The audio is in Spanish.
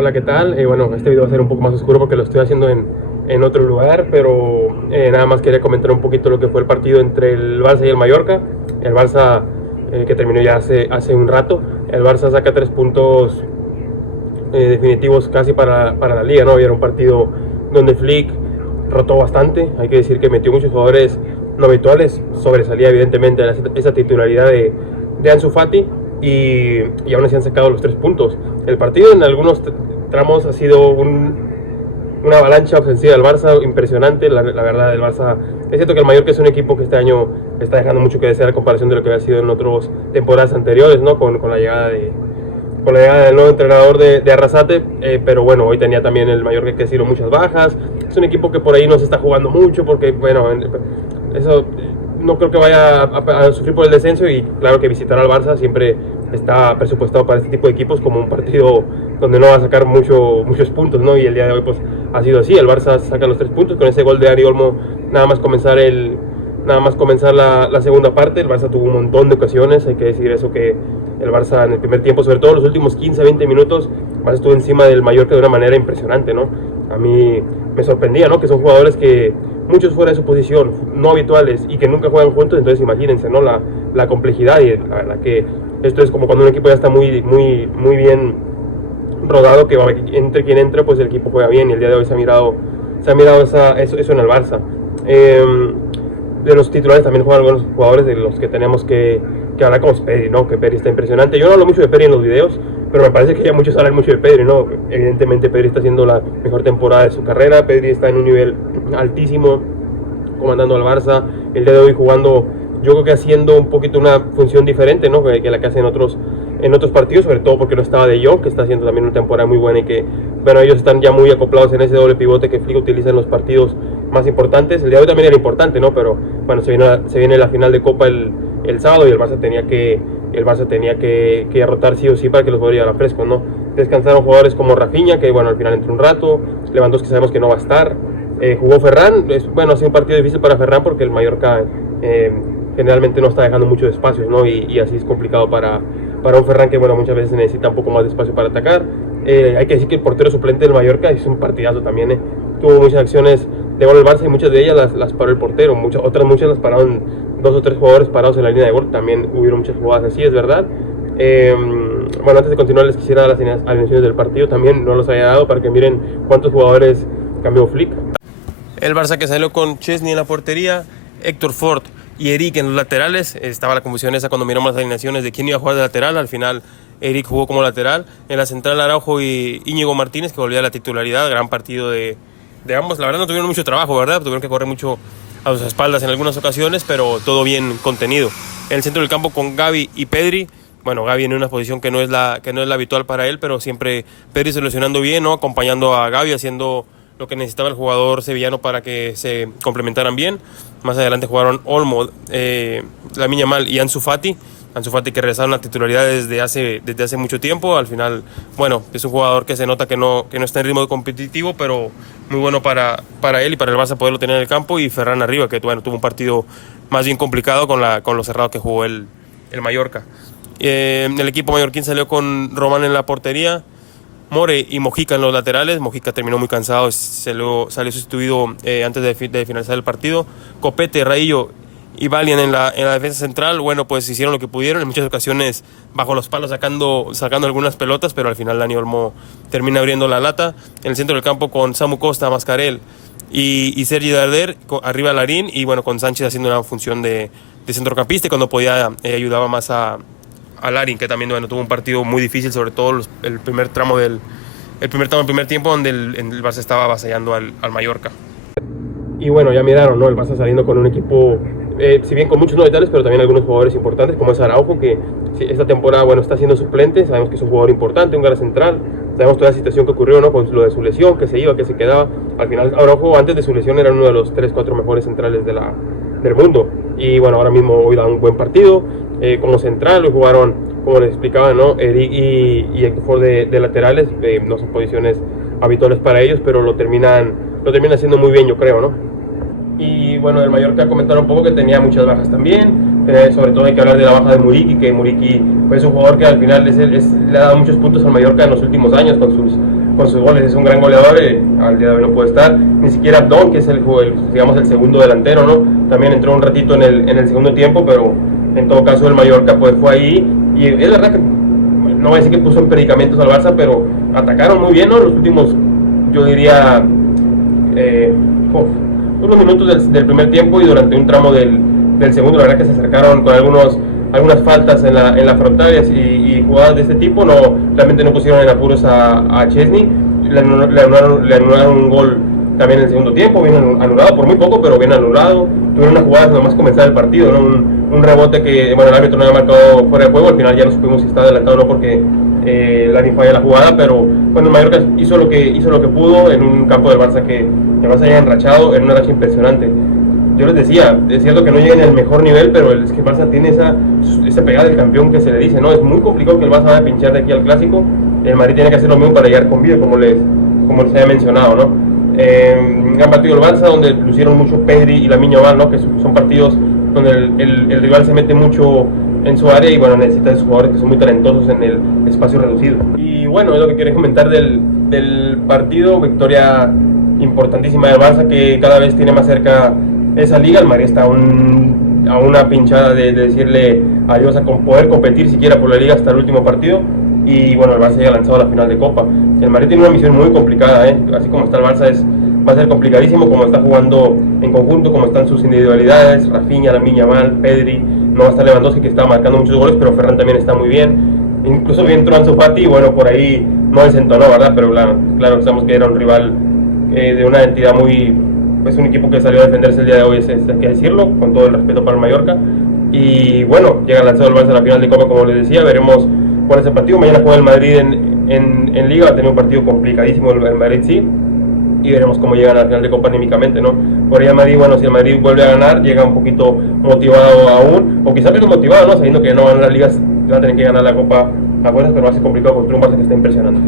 Hola, ¿qué tal? Bueno, este video va a ser un poco más oscuro porque lo estoy haciendo en otro lugar, pero nada más quería comentar un poquito lo que fue el partido entre el Barça y el Mallorca. El Barça, que terminó ya hace un rato, el Barça saca 3 puntos definitivos casi para la liga, ¿no? Y era un partido donde Flick rotó bastante, hay que decir que metió muchos jugadores no habituales, sobresalía evidentemente esa titularidad de Ansu Fati, y aún así han sacado los 3 puntos. El partido en algunos tramos ha sido una avalancha ofensiva del Barça impresionante. La verdad, el Barça, es cierto que el Mallorca es un equipo que este año está dejando mucho que desear a comparación de lo que había sido en otras temporadas anteriores, ¿no? Con la llegada del nuevo entrenador de Arrasate, pero bueno, hoy tenía también el Mallorca que ha sido muchas bajas. Es un equipo que por ahí no se está jugando mucho porque, bueno, eso no creo que vaya a sufrir por el descenso, y claro que visitar al Barça siempre está presupuestado para este tipo de equipos como un partido donde no va a sacar muchos puntos, ¿no? Y el día de hoy pues ha sido así. El Barça saca los 3 puntos con ese gol de Dani Olmo nada más comenzar la segunda parte. El Barça tuvo un montón de ocasiones, hay que decir eso, que el Barça en el primer tiempo, sobre todo los últimos 15-20 minutos, el Barça estuvo encima del Mallorca de una manera impresionante, ¿no? A mí me sorprendía, ¿no? Que son jugadores que muchos fuera de su posición, no habituales y que nunca juegan juntos. Entonces imagínense, ¿no? La complejidad, y la verdad que esto es como cuando un equipo ya está muy bien rodado, que entre quien entre, pues el equipo juega bien, y el día de hoy se ha mirado eso en el Barça. De los titulares también juegan algunos jugadores de los que tenemos que hablar, como Pedri, ¿no? Que Pedri está impresionante. Yo no hablo mucho de Pedri en los videos, pero me parece que ya muchos hablan mucho de Pedri, ¿no? Evidentemente Pedri está haciendo la mejor temporada de su carrera. Pedri está en un nivel altísimo, comandando al Barça. El día de hoy jugando, yo creo que haciendo un poquito una función diferente, ¿no? Que la que hace en otros partidos, sobre todo porque no estaba De Jong, que está haciendo también una temporada muy buena, y que, bueno, ellos están ya muy acoplados en ese doble pivote que Flick utiliza en los partidos más importantes. El día de hoy también era importante, ¿no? Pero bueno, se viene la final de Copa el sábado, y el Barça tenía que rotar sí o sí para que los jugadores llegaran frescos, ¿no? Descansaron jugadores como Rafinha, que bueno, al final entró un rato. Lewandowski sabemos que no va a estar. Jugó Ferran. Ha sido un partido difícil para Ferran porque el Mallorca generalmente no está dejando muchos espacios, ¿no? Y así es complicado para un Ferran que, bueno, muchas veces necesita un poco más de espacio para atacar. Hay que decir que el portero suplente del Mallorca hizo un partidazo también, Tuvo muchas acciones de gol el Barça, y muchas de ellas las paró el portero. Muchas las pararon 2 o 3 jugadores parados en la línea de gol. También hubieron muchas jugadas así, es verdad. Bueno, antes de continuar les quisiera dar las alineaciones del partido. También no los había dado para que miren cuántos jugadores cambió Flick. El Barça, que salió con Chesney en la portería, Héctor Ford y Eric en los laterales. Estaba la confusión esa cuando miramos las alineaciones de quién iba a jugar de lateral. Al final Eric jugó como lateral. En la central Araujo y Íñigo Martínez, que volvía a la titularidad. Gran partido de ambos. La verdad no tuvieron mucho trabajo, ¿verdad? Tuvieron que correr mucho a sus espaldas en algunas ocasiones, pero todo bien contenido. En el centro del campo con Gavi y Pedri. Bueno, Gavi en una posición que no es la habitual para él, pero siempre Pedri solucionando bien, ¿no? Acompañando a Gavi, haciendo lo que necesitaba el jugador sevillano para que se complementaran bien. Más adelante jugaron Olmo, Lamine Yamal y Ansu Fati. Ansu Fati, que regresaron a la titularidad desde hace mucho tiempo. Al final, bueno, es un jugador que se nota que no está en ritmo competitivo, pero muy bueno para él y para el Barça poderlo tener en el campo. Y Ferran arriba, que bueno, tuvo un partido más bien complicado con lo cerrado que jugó el Mallorca. El equipo mallorquín salió con Román en la portería, More y Mojica en los laterales. Mojica terminó muy cansado, salió sustituido antes de finalizar el partido. Copete, Raillo y Valian en la defensa central. Bueno, pues hicieron lo que pudieron, en muchas ocasiones bajo los palos sacando algunas pelotas, pero al final Dani Olmo termina abriendo la lata. En el centro del campo con Samu Costa, Mascarell y Sergi Darder, arriba Larín, y bueno, con Sánchez haciendo una función de centrocampista, y cuando podía ayudaba más a Larin, que también, bueno, tuvo un partido muy difícil, sobre todo el primer tramo del primer tiempo, donde el Barça estaba avasallando al Mallorca. Y bueno, ya miraron, ¿no? El Barça saliendo con un equipo, si bien con muchos no vitales, pero también algunos jugadores importantes, como es Araujo, que esta temporada, bueno, está siendo suplente. Sabemos que es un jugador importante, un gran central. Sabemos toda la situación que ocurrió, ¿no? Con lo de su lesión, que se iba, que se quedaba. Al final, Araujo, antes de su lesión, era uno de los 3-4 mejores centrales del mundo. Y bueno, ahora mismo hoy da un buen partido. Como central, hoy jugaron, como les explicaba, ¿no? Eric y Héctor Ford de laterales. No son posiciones habituales para ellos, pero lo terminan haciendo muy bien, yo creo, ¿no? Y bueno, del Mallorca comentaron un poco que tenía muchas bajas también. Sobre todo hay que hablar de la baja de Muriqui, que Muriqui pues, es un jugador que al final le ha dado muchos puntos al Mallorca en los últimos años con con sus goles, es un gran goleador, al día de hoy no puede estar, ni siquiera Abdón, que es digamos el segundo delantero, ¿no? También entró un ratito en el segundo tiempo, pero en todo caso el Mallorca pues fue ahí, y es verdad que no voy a decir que puso en predicamentos al Barça, pero atacaron muy bien, ¿no? Los últimos, yo diría, unos minutos del primer tiempo y durante un tramo del segundo, la verdad que se acercaron con algunas faltas en la frontal y jugadas de este tipo, realmente no pusieron en apuros a Chesney, le anularon un gol también en el segundo tiempo, bien anulado, por muy poco, pero bien anulado. Tuvieron una jugada nomás comenzar el partido, ¿no? Un rebote que, bueno, el árbitro no había marcado fuera de juego, al final ya no supimos si estaba adelantado o no porque Larin falla la jugada, pero bueno, el Mallorca hizo lo que pudo en un campo del Barça que el Barça haya enrachado en una racha impresionante. Yo les decía, es cierto que no llega en el mejor nivel, pero es que el Barça tiene esa pegada del campeón que se le dice, ¿no? Es muy complicado que el Barça vaya a pinchar de aquí al Clásico. El Madrid tiene que hacer lo mismo para llegar con vida, como les había mencionado, ¿no? Han partido el Barça, donde lucieron mucho Pedri y Lamine Yamal, ¿no? Que son partidos donde el rival se mete mucho en su área y bueno, necesita de sus jugadores que son muy talentosos en el espacio reducido. Y bueno, es lo que quería comentar del partido, victoria importantísima del Barça que cada vez tiene más cerca esa liga. El Madrid está a una pinchada de decirle adiós a poder competir siquiera por la liga hasta el último partido. Y bueno, el Barça ya ha lanzado a la final de Copa. El Madrid tiene una misión muy complicada, así como está el Barça va a ser complicadísimo, como está jugando en conjunto, como están sus individualidades, Rafinha, Lamine Yamal, Pedri, no va a estar Lewandowski que está marcando muchos goles, pero Ferran también está muy bien, incluso bien entró Ansu Fati, bueno, por ahí no desentonó, ¿verdad? Pero claro, sabemos que era un rival de una entidad un equipo que salió a defenderse el día de hoy, hay que decirlo, con todo el respeto para el Mallorca, y bueno, llega lanzado el Barça a la final de Copa, como les decía, veremos cuál es el partido. Mañana juega el Madrid en Liga, va a tener un partido complicadísimo el Madrid, sí, y veremos cómo llegan a la final de Copa anímicamente, ¿no? Por ahí el Madrid, bueno, si el Madrid vuelve a ganar, llega un poquito motivado aún, o quizás menos motivado, ¿no? Sabiendo que no van a las ligas, van a tener que ganar la Copa a fuerzas, pero va a ser complicado contra un Barça que está impresionante.